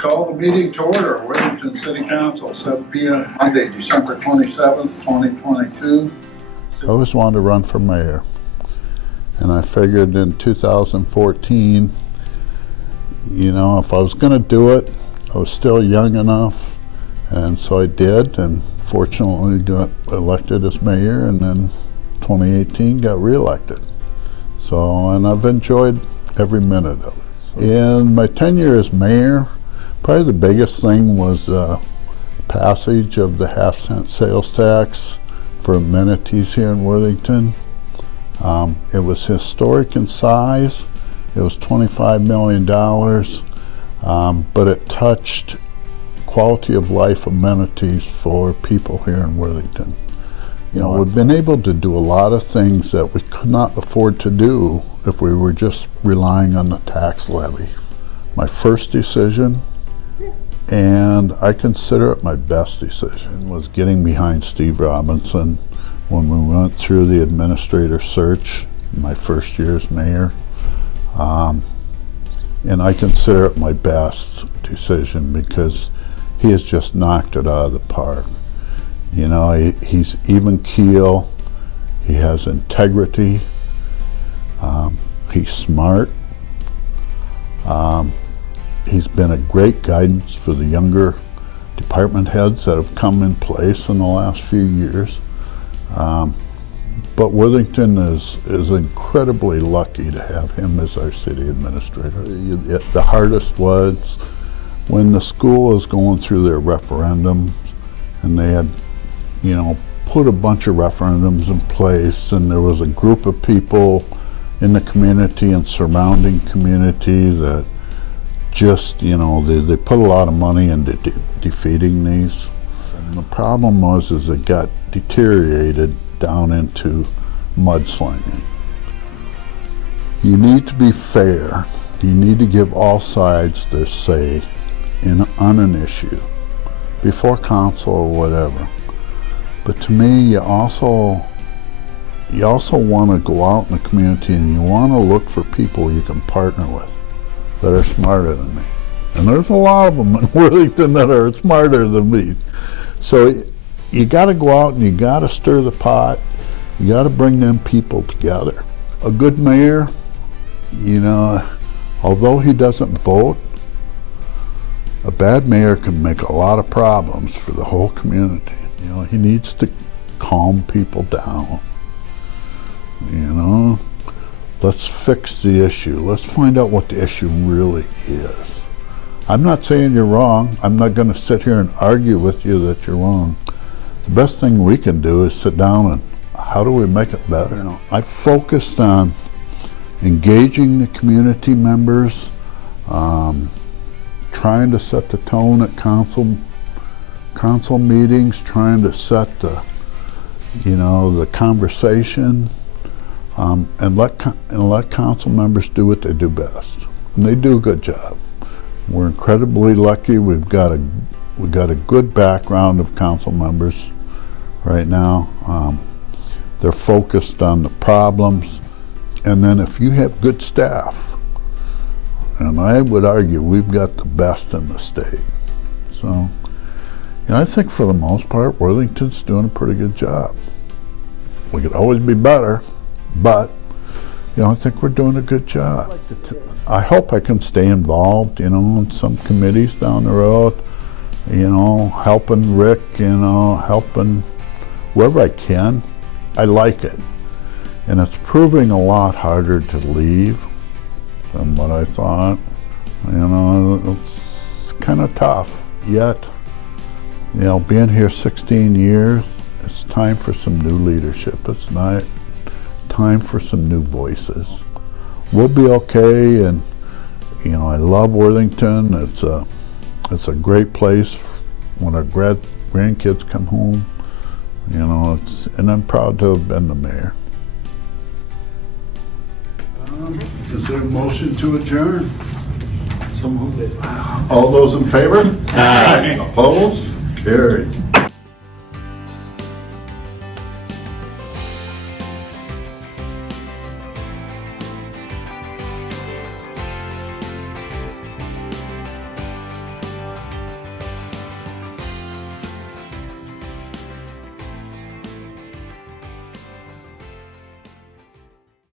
call the meeting to order. Worthington City Council, 7 p.m. Monday, December 27th, 2022. I always wanted to run for mayor, and I figured in 2014, you know, if I was going to do it, I was still young enough, and so I did, and fortunately got elected as mayor, and then 2018 got reelected. So, and I've enjoyed every minute of it. In my tenure as mayor, probably the biggest thing was passage of the half-cent sales tax for amenities here in Worthington. It was historic in size. It was $25 million, but it touched quality of life amenities for people here in Worthington. You know, we've been able to do a lot of things that we could not afford to do if we were just relying on the tax levy. My first decision, and I consider it my best decision, was getting behind Steve Robinson when we went through the administrator search my first year as mayor. And I consider it my best decision because he has just knocked it out of the park. You know, he's even keel, he has integrity, he's smart, he's been a great guidance for the younger department heads that have come in place in the last few years. But Worthington is incredibly lucky to have him as our city administrator. The hardest was when the school was going through their referendums, and they had, you know, put a bunch of referendums in place, and there was a group of people in the community and surrounding community that just, you know, they put a lot of money into defeating these. And the problem was is it got deteriorated down into mudslinging. You need to be fair. You need to give all sides their say on an issue before council or whatever. But to me, you also want to go out in the community and you want to look for people you can partner with that are smarter than me. And there's a lot of them in Worthington that are smarter than me. So you got to go out and you got to stir the pot. You got to bring them people together. A good mayor, you know, although he doesn't vote, a bad mayor can make a lot of problems for the whole community. You know, he needs to calm people down. You know, let's fix the issue. Let's find out what the issue really is. I'm not saying you're wrong. I'm not going to sit here and argue with you that you're wrong. The best thing we can do is sit down and how do we make it better? You know, I focused on engaging the community members, trying to set the tone at council meetings, trying to set the, you know, the conversation, and let council members do what they do best, and they do a good job. We're incredibly lucky. We've got a good background of council members right now. They're focused on the problems, and then if you have good staff, and I would argue we've got the best in the state. So, and I think for the most part, Worthington's doing a pretty good job. We could always be better, but you know, I think we're doing a good job. I hope I can stay involved, you know, in some committees down the road, you know, helping Rick, you know, helping wherever I can. I like it, and it's proving a lot harder to leave than what I thought. You know, it's kind of tough, yet, you know, being here 16 years, it's time for some new leadership. It's not time for some new voices. We'll be okay, and you know, I love Worthington. It's a great place when our grandkids come home. You know, and I'm proud to have been the mayor. Is there a motion to adjourn? So moved. All those in favor? Aye. Opposed? Carried.